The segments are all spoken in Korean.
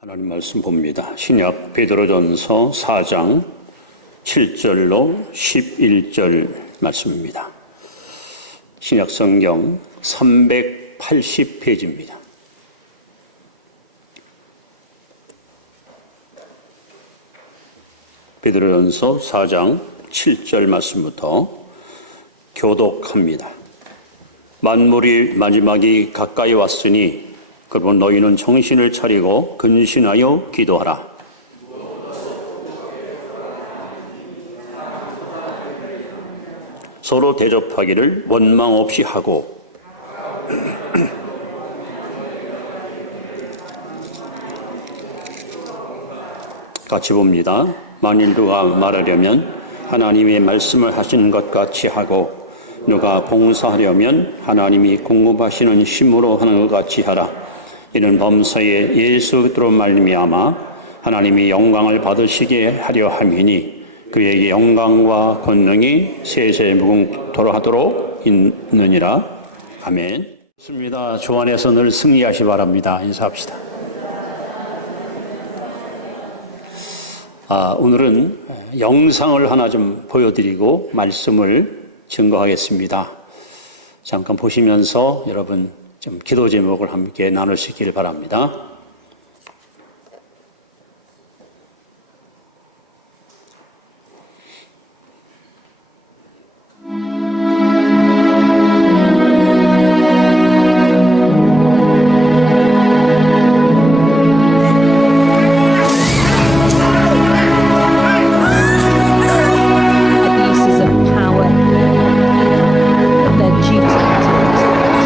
하나님 말씀 봅니다. 신약 베드로전서 4장 7절로 11절 말씀입니다. 신약 성경 380페이지입니다. 베드로전서 4장 7절 말씀부터 교독합니다. 만물이 마지막이 가까이 왔으니 그러므로 너희는 정신을 차리고 근신하여 기도하라. 서로 대접하기를 원망 없이 하고 같이 봅니다. 만일 누가 말하려면 하나님의 말씀을 하시는 것 같이 하고 누가 봉사하려면 하나님이 공급하시는 힘으로 하는 것 같이 하라. 이는 범사에 예수 그리스도로 말미암아 하나님이 영광을 받으시게 하려 함이니 그에게 영광과 권능이 세세 무궁토록 하도록 있느니라. 아멘. 좋습니다. 주 안에서 늘 승리하시 바랍니다. 인사합시다. 오늘은 영상을 하나 좀 보여드리고 말씀을 증거하겠습니다. 잠깐 보시면서 여러분 좀 기도 제목을 함께 나누시길 바랍니다. Abuses of power, of their duty.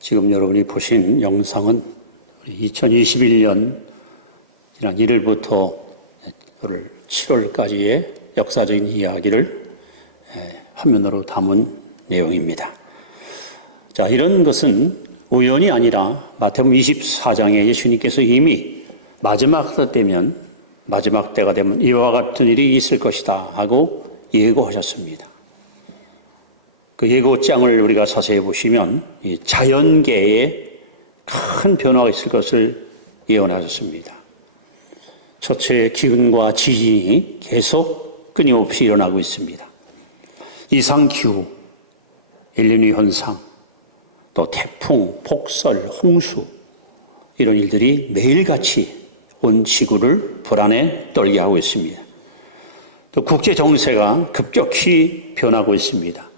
지금 여러분이 보신 영상은 2021년 지난 1일부터 올 7월까지의 역사적인 이야기를 화면으로 담은 내용입니다. 자, 이런 것은 우연이 아니라 마태복음 24장에 예수님께서 이미 마지막 때가 되면 이와 같은 일이 있을 것이다 하고 예고하셨습니다. 그 예고장을 우리가 자세히 보시면 이 자연계에 큰 변화가 있을 것을 예언하셨습니다. 첫째, 기근과 지진이 계속 끊임없이 일어나고 있습니다. 이상기후, 엘니뇨 현상, 또 태풍, 폭설, 홍수 이런 일들이 매일같이 온 지구를 불안에 떨게 하고 있습니다. 또 국제 정세가 급격히 변하고 있습니다.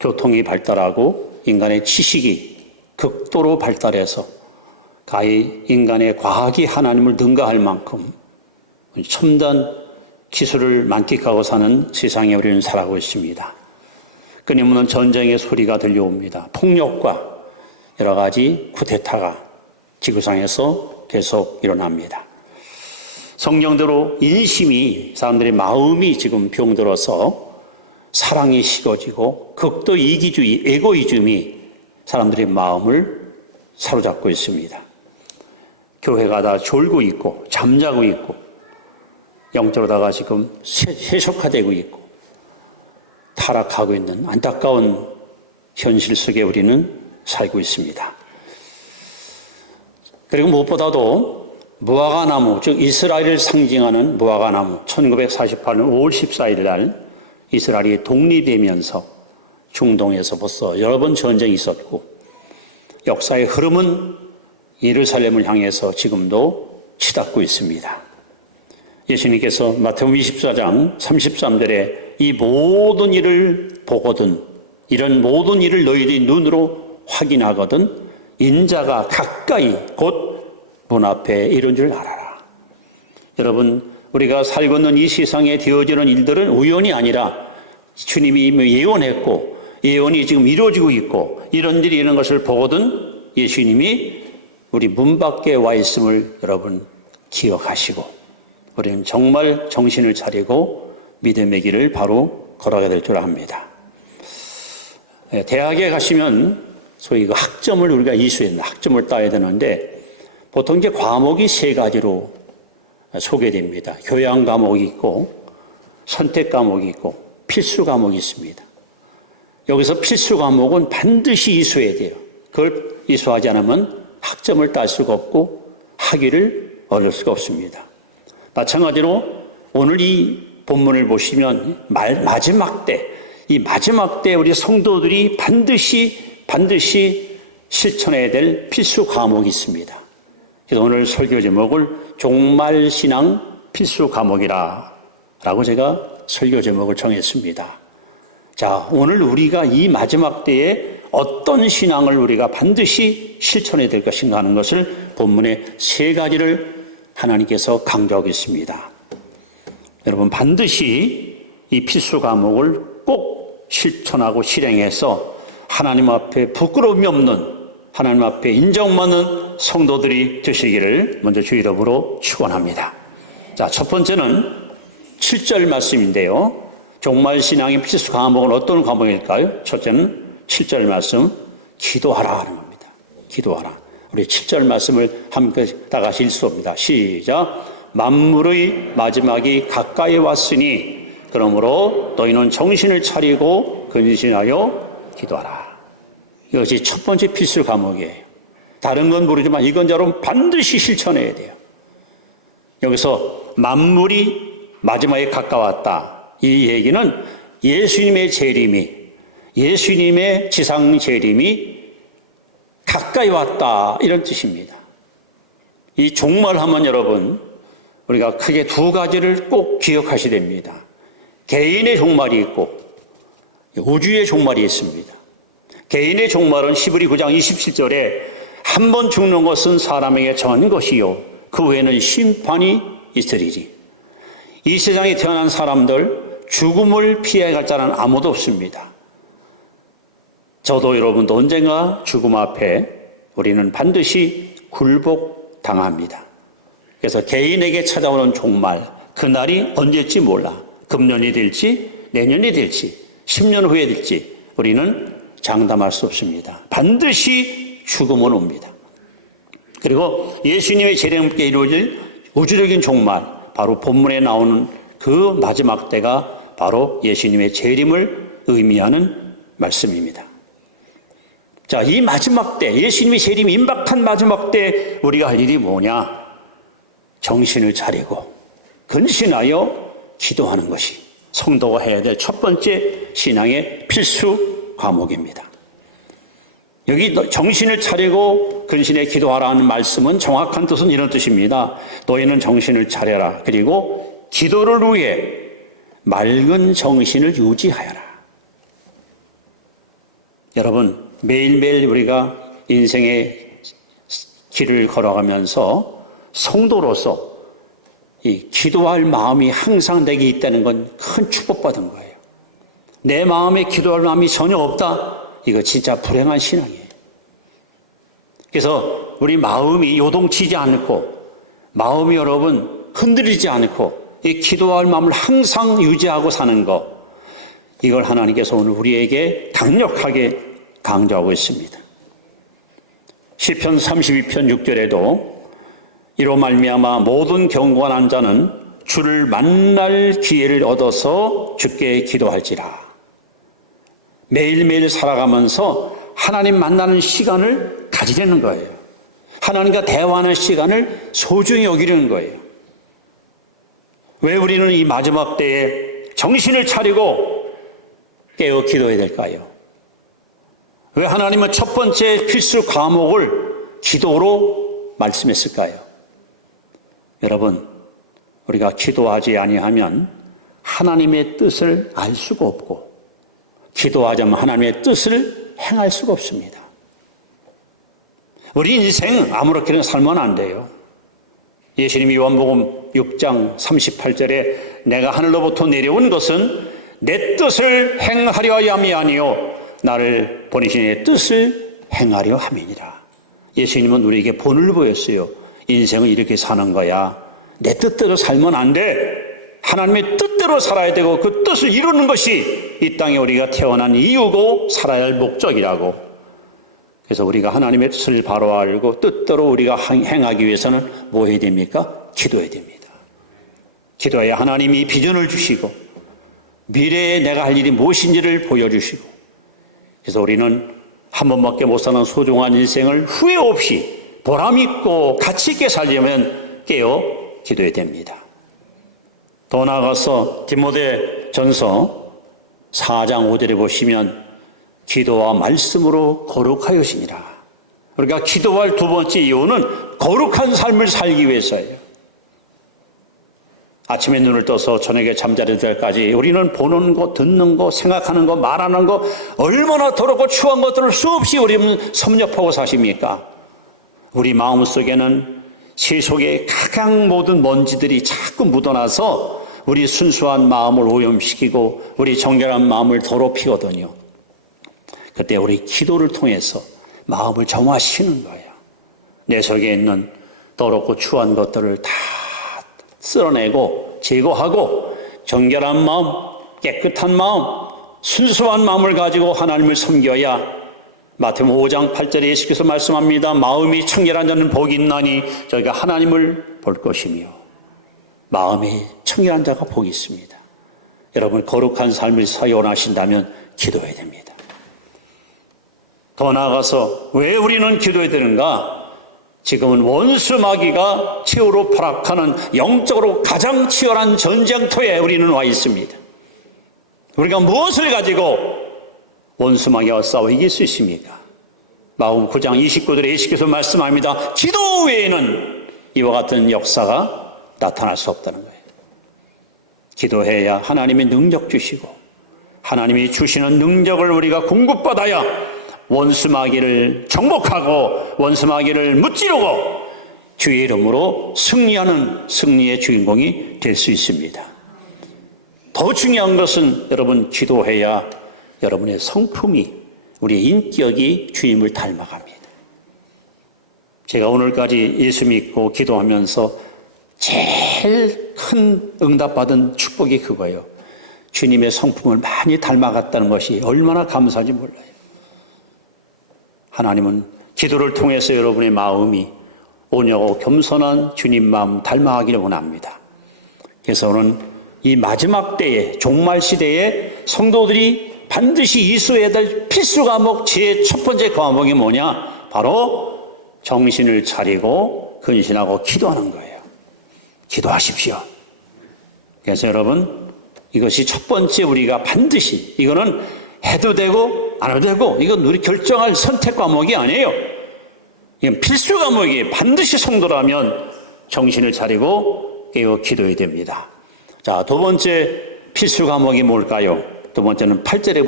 교통이 발달하고 인간의 지식이 극도로 발달해서 가히 인간의 과학이 하나님을 능가할 만큼 첨단 기술을 만끽하고 사는 세상에 우리는 살아가고 있습니다. 끊임없는 전쟁의 소리가 들려옵니다. 폭력과 여러 가지 쿠데타가 지구상에서 계속 일어납니다. 성경대로 인심이, 사람들의 마음이 지금 병들어서 사랑이 식어지고 극도 이기주의, 에고이즘이 사람들의 마음을 사로잡고 있습니다. 교회가 다 졸고 있고 잠자고 있고 영적으로다가 지금 세속화되고 있고 타락하고 있는 안타까운 현실 속에 우리는 살고 있습니다. 그리고 무엇보다도 무화과나무, 즉 이스라엘을 상징하는 무화과나무, 1948년 5월 14일 날 이스라엘이 독립되면서 중동에서 벌써 여러 번 전쟁이 있었고 역사의 흐름은 예루살렘을 향해서 지금도 치닫고 있습니다. 예수님께서 마태복음 24장 33절에 이 모든 일을 보거든, 이런 모든 일을 너희들이 눈으로 확인하거든 인자가 가까이 곧 문 앞에 이런 줄 알아라. 여러분, 우리가 살고 있는 이 세상에 되어지는 일들은 우연이 아니라 주님이 예언했고 예언이 지금 이루어지고 있고 이런 일이 이런 것을 보거든 예수님이 우리 문 밖에 와 있음을 여러분 기억하시고 우리는 정말 정신을 차리고 믿음의 길을 바로 걸어가야 될 줄 압니다. 대학에 가시면 소위 그 학점을 우리가 이수했나 학점을 따야 되는데 보통 이제 과목이 세 가지로 소개됩니다. 교양 과목이 있고 선택 과목이 있고 필수 과목이 있습니다. 여기서 필수 과목은 반드시 이수해야 돼요. 그걸 이수하지 않으면 학점을 딸 수가 없고 학위를 얻을 수가 없습니다. 마찬가지로 오늘 이 본문을 보시면 마지막 때, 이 마지막 때 우리 성도들이 반드시 실천해야 될 필수 과목이 있습니다. 그래서 오늘 설교 제목을 종말신앙 필수 과목이라고 제가 설교 제목을 정했습니다. 자, 오늘 우리가 이 마지막 때에 어떤 신앙을 우리가 반드시 실천해야 될 것인가 하는 것을 본문의 세 가지를 하나님께서 강조하고 있습니다. 여러분, 반드시 이 필수 과목을 꼭 실천하고 실행해서 하나님 앞에 부끄러움이 없는, 하나님 앞에 인정받는 성도들이 되시기를 먼저 주 이름으로 축원합니다. 자, 첫 번째는 7절 말씀인데요. 종말신앙의 필수 과목은 어떤 과목일까요? 첫째는 7절 말씀, 기도하라 하는 겁니다. 기도하라. 우리 7절 말씀을 함께 다 같이 읽습니다. 시작. 만물의 마지막이 가까이 왔으니 그러므로 너희는 정신을 차리고 근신하여 기도하라. 이것이 첫 번째 필수 과목이에요. 다른 건 모르지만 이건 여러분 반드시 실천해야 돼요. 여기서 만물이 마지막에 가까웠다. 이 얘기는 예수님의 재림이, 예수님의 지상 재림이 가까이 왔다 이런 뜻입니다. 이 종말하면 여러분 우리가 크게 두 가지를 꼭 기억하셔야 됩니다. 개인의 종말이 있고 우주의 종말이 있습니다. 개인의 종말은 히브리 9장 27절에 한 번 죽는 것은 사람에게 정한 것이요 그 후에는 심판이 있으리니 이 세상에 태어난 사람들 죽음을 피해갈 자는 아무도 없습니다. 저도 여러분도 언젠가 죽음 앞에 우리는 반드시 굴복당합니다. 그래서 개인에게 찾아오는 종말, 그날이 언제일지 몰라. 금년이 될지 내년이 될지 10년 후에 될지 우리는 장담할 수 없습니다. 반드시 죽음은 옵니다. 그리고 예수님의 재림과 함께 이루어질 우주적인 종말, 바로 본문에 나오는 그 마지막 때가 바로 예수님의 재림을 의미하는 말씀입니다. 자, 이 마지막 때, 예수님의 재림이 임박한 마지막 때 우리가 할 일이 뭐냐? 정신을 차리고 근신하여 기도하는 것이 성도가 해야 될 첫 번째 신앙의 필수 과목입니다. 여기 정신을 차리고 근신에 기도하라는 말씀은 정확한 뜻은 이런 뜻입니다. 너희는 정신을 차려라. 그리고 기도를 위해 맑은 정신을 유지하여라. 여러분, 매일매일 우리가 인생의 길을 걸어가면서 성도로서 이 기도할 마음이 항상 내게 있다는 건 큰 축복받은 거예요. 내 마음에 기도할 마음이 전혀 없다? 이거 진짜 불행한 신앙이에요. 그래서 우리 마음이 요동치지 않고 마음이 여러분 흔들리지 않고 이 기도할 마음을 항상 유지하고 사는 것, 이걸 하나님께서 오늘 우리에게 강력하게 강조하고 있습니다. 시편 32편 6절에도 이로 말미암아 모든 경건한 자는 주를 만날 기회를 얻어서 주께 기도할지라. 매일매일 살아가면서 하나님 만나는 시간을 가지려는 거예요. 하나님과 대화하는 시간을 소중히 여기려는 거예요. 왜 우리는 이 마지막 때에 정신을 차리고 깨어 기도해야 될까요? 왜 하나님은 첫 번째 필수 과목을 기도로 말씀했을까요? 여러분, 우리가 기도하지 아니하면 하나님의 뜻을 알 수가 없고 기도하자면 하나님의 뜻을 행할 수가 없습니다. 우리 인생 아무렇게나 살면 안 돼요. 예수님이 요한복음 6장 38절에 내가 하늘로부터 내려온 것은 내 뜻을 행하려 함이 아니요 나를 보내신 이의 뜻을 행하려 함이니라. 예수님은 우리에게 본을 보였어요. 인생은 이렇게 사는 거야. 내 뜻대로 살면 안 돼. 하나님의 뜻대로 살아야 되고 그 뜻을 이루는 것이 이 땅에 우리가 태어난 이유고 살아야 할 목적이라고. 그래서 우리가 하나님의 뜻을 바로 알고 뜻대로 우리가 행하기 위해서는 뭐 해야 됩니까? 기도해야 됩니다. 기도해야 하나님이 비전을 주시고 미래에 내가 할 일이 무엇인지를 보여주시고, 그래서 우리는 한 번밖에 못 사는 소중한 인생을 후회 없이 보람 있고 가치 있게 살려면 깨어 기도해야 됩니다. 더 나아가서 디모데 전서 4장 5절에 보시면 기도와 말씀으로 거룩하여지니라. 우리가 기도할 두 번째 이유는 거룩한 삶을 살기 위해서예요. 아침에 눈을 떠서 저녁에 잠자리 들 때까지 우리는 보는 거, 듣는 거, 생각하는 거, 말하는 거 얼마나 더럽고 추한 것들을 수없이 우리는 섭렵하고 사십니까? 우리 마음속에는 세속의 가장 모든 먼지들이 자꾸 묻어나서 우리 순수한 마음을 오염시키고 우리 정결한 마음을 더럽히거든요. 그때 우리 기도를 통해서 마음을 정화시키는 거예요. 내 속에 있는 더럽고 추한 것들을 다 쓸어내고 제거하고 정결한 마음, 깨끗한 마음, 순수한 마음을 가지고 하나님을 섬겨야 마태복음 5장 8절에 예수께서 말씀합니다. 마음이 청결한 자는 복이 있나니 저희가 하나님을 볼 것이며, 마음이 청결한 자가 복이 있습니다. 여러분, 거룩한 삶을 살기 원하신다면 기도해야 됩니다. 더 나아가서 왜 우리는 기도해야 되는가? 지금은 원수 마귀가 최후로 포락하는 영적으로 가장 치열한 전쟁터에 우리는 와 있습니다. 우리가 무엇을 가지고 원수 마귀와 싸워 이길 수 있습니까? 마가복음 9장 29절에 예수께서 말씀합니다. 기도 외에는 이와 같은 역사가 나타날 수 없다는 거예요. 기도해야 하나님의 능력 주시고 하나님이 주시는 능력을 우리가 공급받아야 원수 마귀를 정복하고 원수 마귀를 무찌르고 주의 이름으로 승리하는 승리의 주인공이 될 수 있습니다. 더 중요한 것은 여러분 기도해야 여러분의 성품이 우리의 인격이 주님을 닮아갑니다. 제가 오늘까지 예수 믿고 기도하면서 제일 큰 응답받은 축복이 그거예요. 주님의 성품을 많이 닮아갔다는 것이 얼마나 감사한지 몰라요. 하나님은 기도를 통해서 여러분의 마음이 온유하고 겸손한 주님 마음 닮아가기를 원합니다. 그래서 오늘 이 마지막 때에 종말 시대에 성도들이 반드시 이수해야 될 필수 과목 제 첫 번째 과목이 뭐냐? 바로 정신을 차리고 근신하고 기도하는 거예요. 기도하십시오. 그래서 여러분 이것이 첫 번째 우리가 반드시 이거는 해도 되고 안 해도 되고 이건 우리 결정할 선택 과목이 아니에요. 이건 필수 과목이에요. 반드시 성도라면 정신을 차리고 깨어 기도해야 됩니다. 자, 두 번째 필수 과목이 뭘까요? 두 번째는 8절에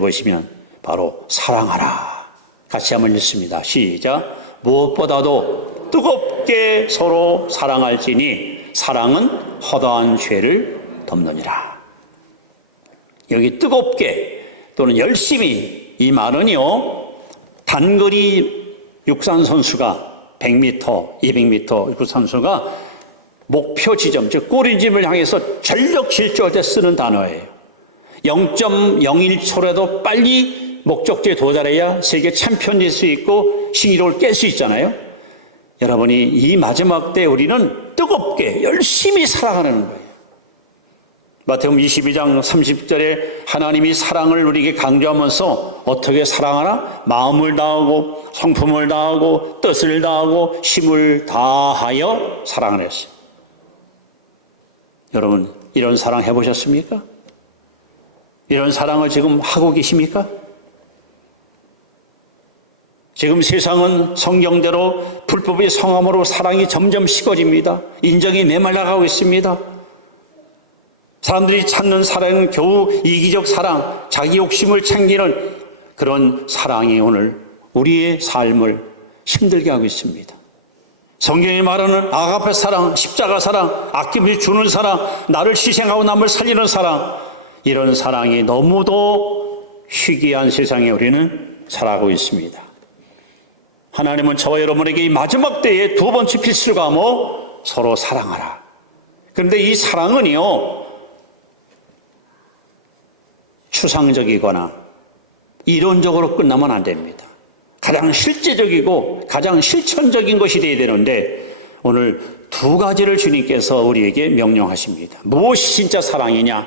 보시면 바로 사랑하라. 같이 한번 읽습니다. 시작. 무엇보다도 뜨겁게 서로 사랑할지니 사랑은 허다한 죄를 덮느니라. 여기 뜨겁게 또는 열심히 이 말은요, 단거리 육상 선수가 100m, 200m 육상 선수가 목표 지점, 즉 꼬리집을 향해서 전력 질주할 때 쓰는 단어예요. 0.01초라도 빨리 목적지에 도달해야 세계 챔피언 될 수 있고 신기록을 깰 수 있잖아요. 여러분이 이 마지막 때 우리는 뜨겁게 열심히 살아가는 거예요. 마태복음 22장 30절에 하나님이 사랑을 우리에게 강조하면서 어떻게 사랑하나? 마음을 다하고 성품을 다하고 뜻을 다하고 힘을 다하여 사랑을 했어요. 여러분 이런 사랑 해보셨습니까? 이런 사랑을 지금 하고 계십니까? 지금 세상은 성경대로 불법의 성함으로 사랑이 점점 식어집니다. 인정이 메말라가고 있습니다. 사람들이 찾는 사랑은 겨우 이기적 사랑, 자기 욕심을 챙기는 그런 사랑이 오늘 우리의 삶을 힘들게 하고 있습니다. 성경이 말하는 아가페 사랑, 십자가 사랑, 아낌없이 주는 사랑, 나를 희생하고 남을 살리는 사랑, 이런 사랑이 너무도 희귀한 세상에 우리는 살아가고 있습니다. 하나님은 저와 여러분에게 이 마지막 때의 두 번째 필수 과목 서로 사랑하라. 그런데 이 사랑은요, 추상적이거나 이론적으로 끝나면 안 됩니다. 가장 실제적이고 가장 실천적인 것이 되어야 되는데 오늘 두 가지를 주님께서 우리에게 명령하십니다. 무엇이 진짜 사랑이냐?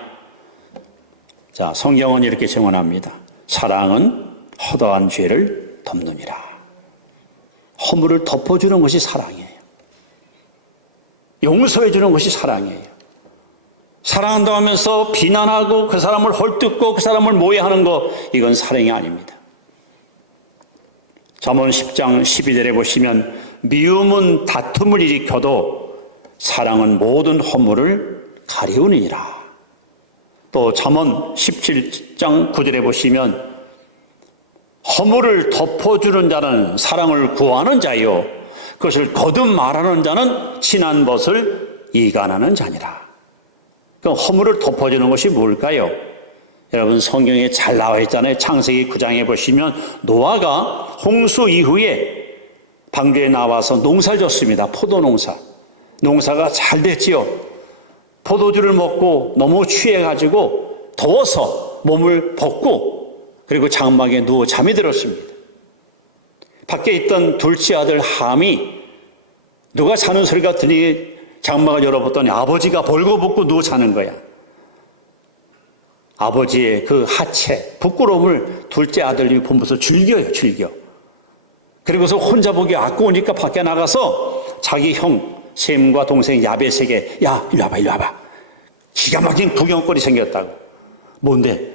자, 성경은 이렇게 증언합니다. 사랑은 허다한 죄를 덮느니라. 허물을 덮어주는 것이 사랑이에요. 용서해 주는 것이 사랑이에요. 사랑한다고 하면서 비난하고 그 사람을 헐뜯고 그 사람을 모해하는 것, 이건 사랑이 아닙니다. 잠언 10장 12절에 보시면 미움은 다툼을 일으켜도 사랑은 모든 허물을 가리우느니라. 또 잠언 17장 9절에 보시면 허물을 덮어주는 자는 사랑을 구하는 자요, 그것을 거듭 말하는 자는 친한 것을 이간하는 자니라. 그럼 허물을 덮어주는 것이 뭘까요? 여러분 성경에 잘 나와 있잖아요. 창세기 9장에 보시면 노아가 홍수 이후에 방주에 나와서 농사를 졌습니다. 포도 농사. 농사가 잘 됐지요. 포도주를 먹고 너무 취해가지고 더워서 몸을 벗고 그리고 장막에 누워 잠이 들었습니다. 밖에 있던 둘째 아들 함이 누가 자는 소리가 들리니 장막을 열어봤더니 아버지가 벌거벗고 누워 자는 거야. 아버지의 그 하체, 부끄러움을 둘째 아들이 보면서 즐겨. 그리고서 혼자 보기 아까우니까 밖에 나가서 자기 형 셈과 동생 야벳에게 야, 이리 와봐. 기가 막힌 구경거리 생겼다고. 뭔데?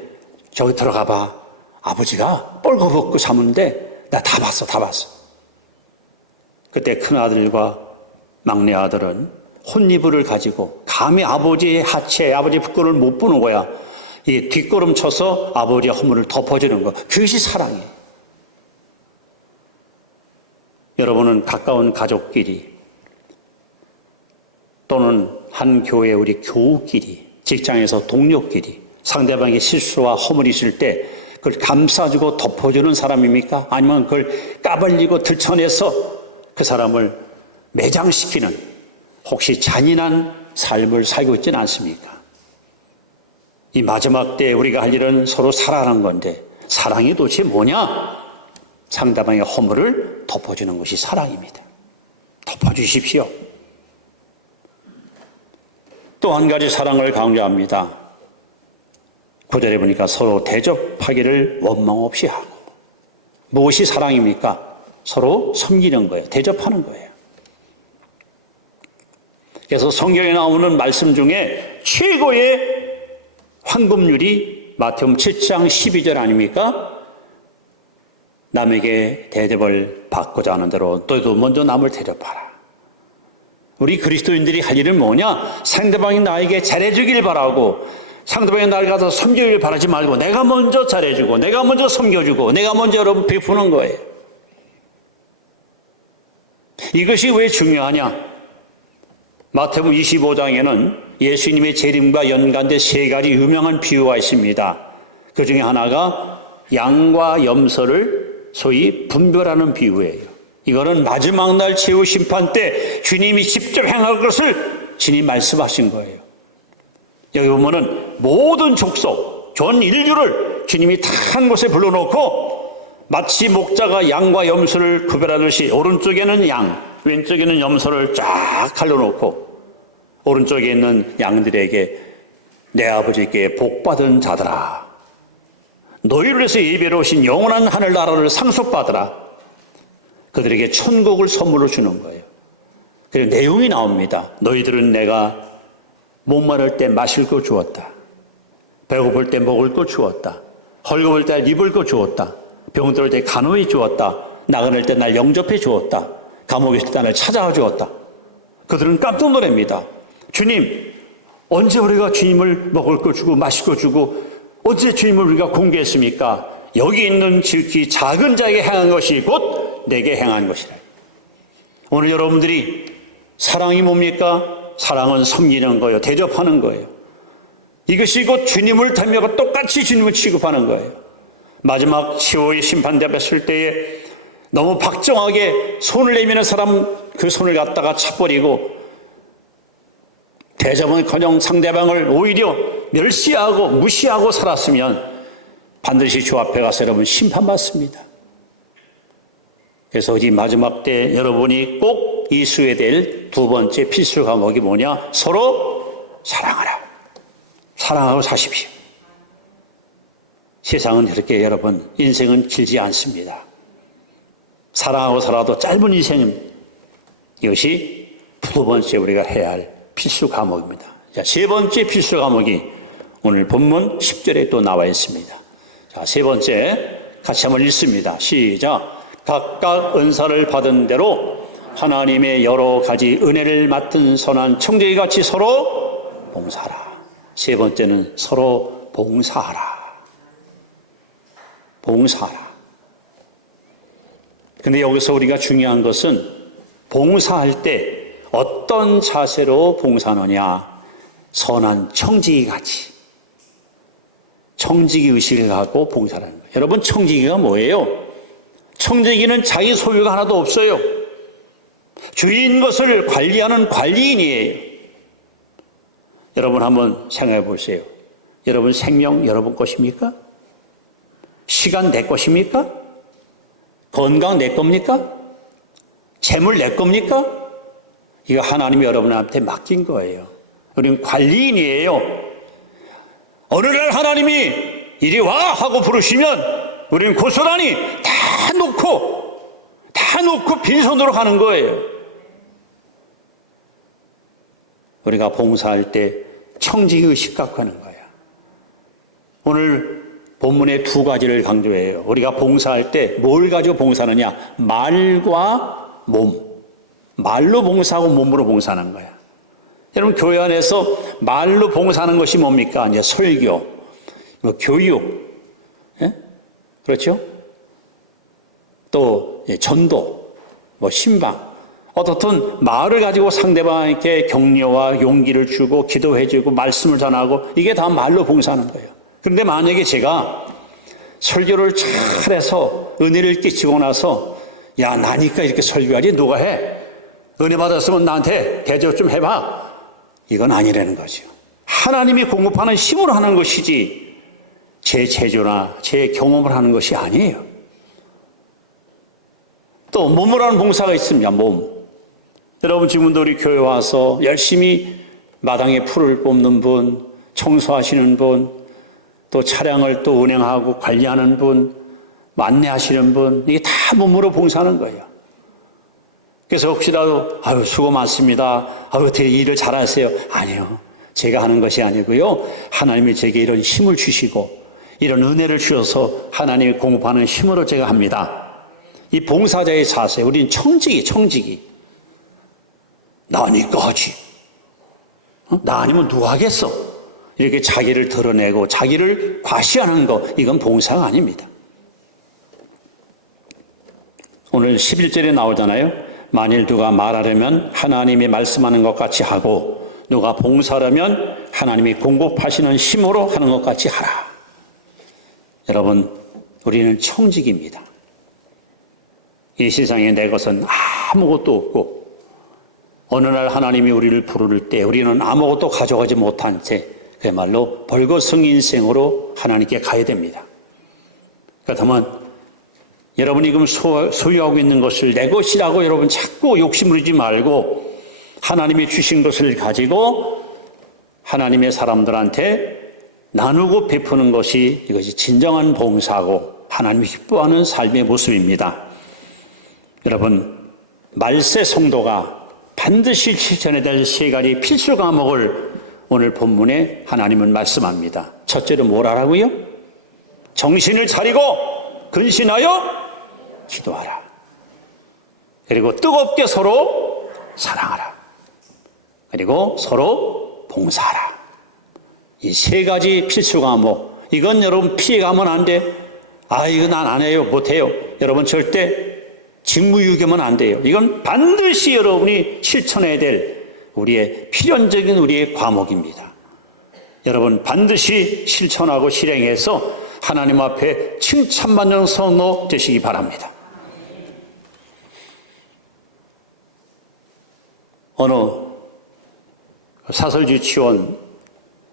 저기 들어가 봐. 아버지가 뻘거벗고 자는데 나 다 봤어. 그때 큰아들과 막내 아들은 혼이불을 가지고 감히 아버지의 하체, 아버지의 부끄러움을 못 보는 거야. 이 뒷걸음 쳐서 아버지의 허물을 덮어주는 거. 그것이 사랑이에요. 여러분은 가까운 가족끼리 또는 한 교회 우리 교우끼리, 직장에서 동료끼리 상대방의 실수와 허물이 있을 때 그걸 감싸주고 덮어주는 사람입니까? 아니면 그걸 까발리고 들춰내서 그 사람을 매장시키는 혹시 잔인한 삶을 살고 있지는 않습니까? 이 마지막 때 우리가 할 일은 서로 사랑하는 건데 사랑이 도대체 뭐냐? 상대방의 허물을 덮어주는 것이 사랑입니다. 덮어주십시오. 또 한 가지 사랑을 강조합니다. 9절에 보니까 서로 대접하기를 원망 없이 하고. 무엇이 사랑입니까? 서로 섬기는 거예요. 대접하는 거예요. 그래서 성경에 나오는 말씀 중에 최고의 황금률이 마태복음 7장 12절 아닙니까? 남에게 대접을 받고자 하는 대로 너희도 먼저 남을 대접하라. 우리 그리스도인들이 할 일은 뭐냐? 상대방이 나에게 잘해주길 바라고 상대방이 나를 가서 섬기길 바라지 말고 내가 먼저 잘해주고 내가 먼저 섬겨주고 내가 먼저 여러분 베푸는 거예요. 이것이 왜 중요하냐? 마태복음 25장에는 예수님의 재림과 연관된 세 가지 유명한 비유가 있습니다. 그 중에 하나가 양과 염소를 소위 분별하는 비유예요. 이거는 마지막 날 최후 심판 때 주님이 직접 행할 것을 주님 말씀하신 거예요. 여기 보면은 모든 족속, 전 인류를 주님이 다 한 곳에 불러놓고 마치 목자가 양과 염소를 구별하듯이 오른쪽에는 양, 왼쪽에는 염소를 쫙 갈라놓고 오른쪽에 있는 양들에게 내 아버지께 복받은 자들아, 너희를 위해서 예배로 오신 영원한 하늘나라를 상속받으라. 그들에게 천국을 선물로 주는 거예요. 그리고 내용이 나옵니다. 너희들은 내가 목마를 때 마실 거 주었다. 배고플 때 먹을 거 주었다. 헐거울 때 입을 거 주었다. 병들을 때 간호해 주었다. 나그네 때 날 영접해 주었다. 감옥에 있을 때 날 찾아와 주었다. 그들은 깜짝 놀랍니다. 주님, 언제 우리가 주님을 먹을 거 주고 마실 거 주고 언제 주님을 우리가 공개했습니까? 여기 있는 지극히 작은 자에게 행한 것이 곧 내게 행한 것이라. 오늘 여러분들이 사랑이 뭡니까? 사랑은 섬기는 거예요. 대접하는 거예요. 이것이 곧 주님을 닮아가 똑같이 주님을 취급하는 거예요. 마지막 최후의 심판대 앞에 설 때에 너무 박정하게 손을 내미는 사람 그 손을 갖다가 차버리고 대접은커녕 상대방을 오히려 멸시하고 무시하고 살았으면 반드시 주 앞에 가서 여러분 심판받습니다. 그래서 이 마지막 때 여러분이 꼭 이수해야 될 두 번째 필수 과목이 뭐냐? 서로 사랑하라. 사랑하고 사십시오. 세상은 이렇게 여러분 인생은 길지 않습니다. 사랑하고 살아도 짧은 인생은 이것이 두 번째 우리가 해야 할 필수 과목입니다. 자, 세 번째 필수 과목이 오늘 본문 10절에 또 나와 있습니다. 자, 세 번째 같이 한번 읽습니다. 시작. 각각 은사를 받은 대로 하나님의 여러 가지 은혜를 맡은 선한 청지기 같이 서로 봉사하라. 세 번째는 서로 봉사하라. 봉사하라. 근데 여기서 우리가 중요한 것은 봉사할 때 어떤 자세로 봉사하느냐? 선한 청지기 같이. 청지기 의식을 갖고 봉사하는 거예요. 여러분, 청지기가 뭐예요? 청지기는 자기 소유가 하나도 없어요. 주인 것을 관리하는 관리인이에요. 여러분 한번 생각해 보세요. 여러분 생명 여러분 것입니까? 시간 내 것입니까? 건강 내 겁니까? 재물 내 겁니까? 이거 하나님이 여러분한테 맡긴 거예요. 우리는 관리인이에요. 어느 날 하나님이 이리 와 하고 부르시면 우리는 고스란히 다 놓고 빈손으로 가는 거예요. 우리가 봉사할 때 청지의식 갖고 하는 거야. 오늘 본문에 두 가지를 강조해요. 우리가 봉사할 때 뭘 가지고 봉사하느냐? 말과 몸. 말로 봉사하고 몸으로 봉사하는 거야. 여러분, 교회 안에서 말로 봉사하는 것이 뭡니까? 이제 설교, 교육, 예? 그렇죠? 또 전도, 뭐 신방, 어떻든 말을 가지고 상대방에게 격려와 용기를 주고 기도해주고 말씀을 전하고 이게 다 말로 봉사하는 거예요. 그런데 만약에 제가 설교를 잘해서 은혜를 끼치고 나서 야 나니까 이렇게 설교하지 누가 해? 은혜 받았으면 나한테 대접 좀 해봐. 이건 아니라는 거죠. 하나님이 공급하는 힘으로 하는 것이지 제 재주나 제 경험을 하는 것이 아니에요. 또 몸을 하는 봉사가 있습니다. 몸. 여러분 지금도 우리 교회 와서 열심히 마당에 풀을 뽑는 분, 청소하시는 분, 또 차량을 또 운행하고 관리하는 분, 안내하시는 분, 이게 다 몸으로 봉사하는 거예요. 그래서 혹시라도 아유 수고 많습니다. 아유 되게 일을 잘하세요. 아니요. 제가 하는 것이 아니고요. 하나님이 제게 이런 힘을 주시고 이런 은혜를 주셔서 하나님이 공급하는 힘으로 제가 합니다. 이 봉사자의 자세, 우리는 청지기. 나니까 하지. 나 아니면 누가 하겠어? 이렇게 자기를 드러내고 자기를 과시하는 거, 이건 봉사가 아닙니다. 오늘 11절에 나오잖아요. 만일 누가 말하려면 하나님이 말씀하는 것 같이 하고 누가 봉사하려면 하나님이 공급하시는 힘으로 하는 것 같이 하라. 여러분, 우리는 청직입니다. 이 세상에 내 것은 아무것도 없고 어느 날 하나님이 우리를 부를 때 우리는 아무것도 가져가지 못한 채 그야말로 벌거숭이 인생으로 하나님께 가야 됩니다. 그렇다면 여러분이 지금 소유하고 있는 것을 내 것이라고 여러분 자꾸 욕심부리지 말고 하나님이 주신 것을 가지고 하나님의 사람들한테 나누고 베푸는 것이 이것이 진정한 봉사고 하나님이 기뻐하는 삶의 모습입니다. 여러분, 말세 성도가 반드시 실천해야 될 세 가지 필수 과목을 오늘 본문에 하나님은 말씀합니다. 첫째로 뭘 하라고요? 정신을 차리고 근신하여 기도하라. 그리고 뜨겁게 서로 사랑하라. 그리고 서로 봉사하라. 이 세 가지 필수 과목, 이건 여러분 피해가면 안 돼. 아, 이거 난 안 해요, 못해요. 여러분 절대 직무유기면 안 돼요. 이건 반드시 여러분이 실천해야 될 우리의 필연적인 우리의 과목입니다. 여러분 반드시 실천하고 실행해서 하나님 앞에 칭찬받는 성도 되시기 바랍니다. 어느 사설 유치원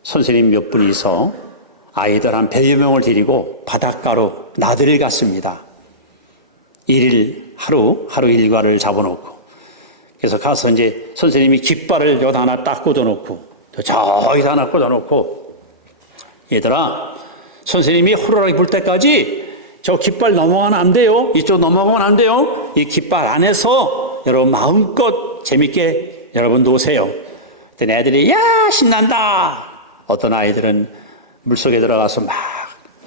선생님 몇 분이서 아이들 한 100여 명을 데리고 바닷가로 나들이를 갔습니다. 일일 하루 일과를 잡아놓고 그래서 가서 이제 선생님이 깃발을 여기다 하나 딱 꽂아놓고 저기다 하나 꽂아놓고 얘들아 선생님이 호루라기 불 때까지 저 깃발 넘어가면 안 돼요. 이쪽 넘어가면 안 돼요. 이 깃발 안에서 여러분 마음껏 재밌게 여러분 노세요. 그랬더니 애들이 야 신난다. 어떤 아이들은 물속에 들어가서 막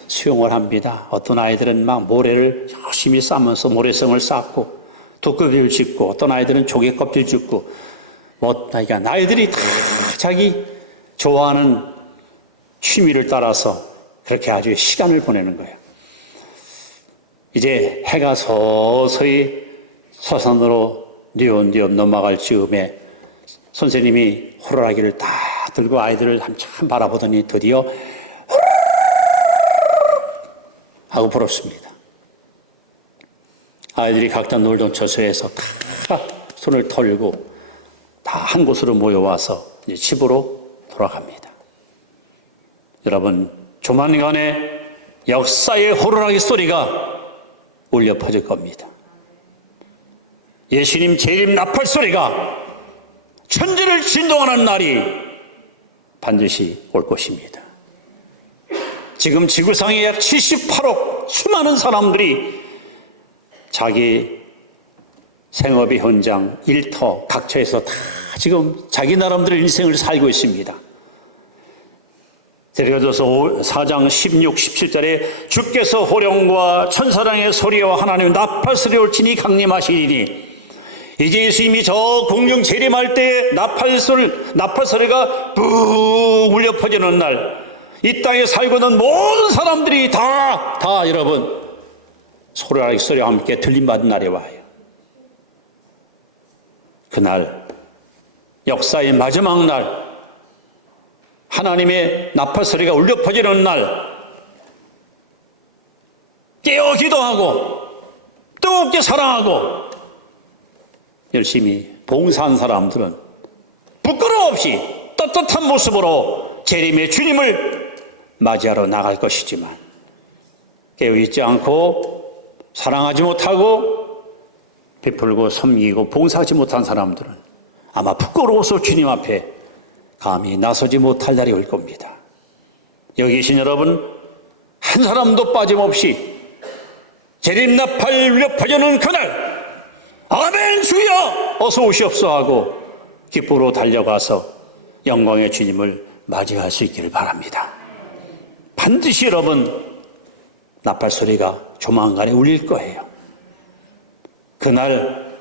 수영을 합니다. 어떤 아이들은 막 모래를 열심히 싸면서 모래성을 쌓고 도깨비를 짓고 어떤 아이들은 조개 껍질 짓고 뭐 그러니까 아이들이 다 자기 좋아하는 취미를 따라서 그렇게 아주 시간을 보내는 거예요. 이제 해가 서서히 서산으로 뉘엄뉘엄 넘어갈 즈음에 선생님이 호루라기를 다 들고 아이들을 한참 바라보더니 드디어 하고 불었습니다. 아이들이 각자 놀던 처소에서 다 손을 털고 다 한 곳으로 모여와서 이제 집으로 돌아갑니다. 여러분, 조만간에 역사의 호루라기 소리가 울려 퍼질 겁니다. 예수님 재림 나팔 소리가 천지를 진동하는 날이 반드시 올 것입니다. 지금 지구상에 약 78억 수많은 사람들이 자기 생업의 현장, 일터, 각처에서 다 지금 자기 나름대로 인생을 살고 있습니다. 데려가서 4장 16, 17절에 주께서 호령과 천사장의 소리와 하나님의 나팔 소리 올지니 강림하시리니 이제 예수님이 저 공중 재림할 때 나팔 소리가 푹 울려 퍼지는 날 이 땅에 살고 있는 모든 사람들이 다 여러분 소리와 함께 들림받은 날이 와요. 그날, 역사의 마지막 날, 하나님의 나팔 소리가 울려 퍼지는 날, 깨어 기도하고 뜨겁게 사랑하고 열심히 봉사한 사람들은 부끄러움 없이 떳떳한 모습으로 재림의 주님을 맞이하러 나갈 것이지만, 깨어있지 않고 사랑하지 못하고 베풀고 섬기고 봉사하지 못한 사람들은 아마 부끄러워서 주님 앞에 감히 나서지 못할 날이 올 겁니다. 여기 계신 여러분, 한 사람도 빠짐없이 재림 나팔 울려 퍼지는 그날, 아멘 주여 어서 오시옵소 하고 기쁨으로 달려가서 영광의 주님을 맞이할 수 있기를 바랍니다. 반드시 여러분, 나팔 소리가 조만간에 울릴 거예요. 그날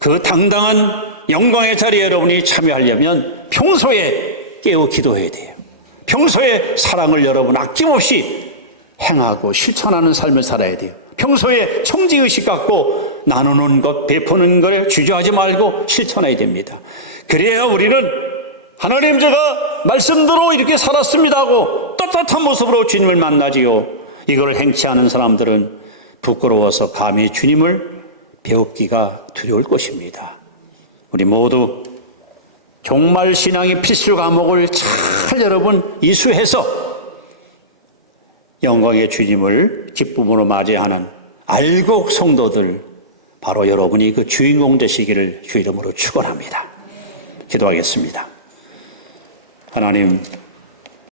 그 당당한 영광의 자리에 여러분이 참여하려면 평소에 깨어 기도해야 돼요. 평소에 사랑을 여러분 아낌없이 행하고 실천하는 삶을 살아야 돼요. 평소에 청지의식 갖고 나누는 것, 베푸는 것에 주저하지 말고 실천해야 됩니다. 그래야 우리는 하나님, 제가 말씀대로 이렇게 살았습니다 하고 떳떳한 모습으로 주님을 만나지요. 이걸 행치 않은 사람들은 부끄러워서 감히 주님을 배우기가 두려울 것입니다. 우리 모두 종말 신앙의 필수 과목을 잘 여러분 이수해서 영광의 주님을 기쁨으로 맞이하는 알곡 성도들, 바로 여러분이 그 주인공 되시기를 주 이름으로 축원합니다. 기도하겠습니다. 하나님,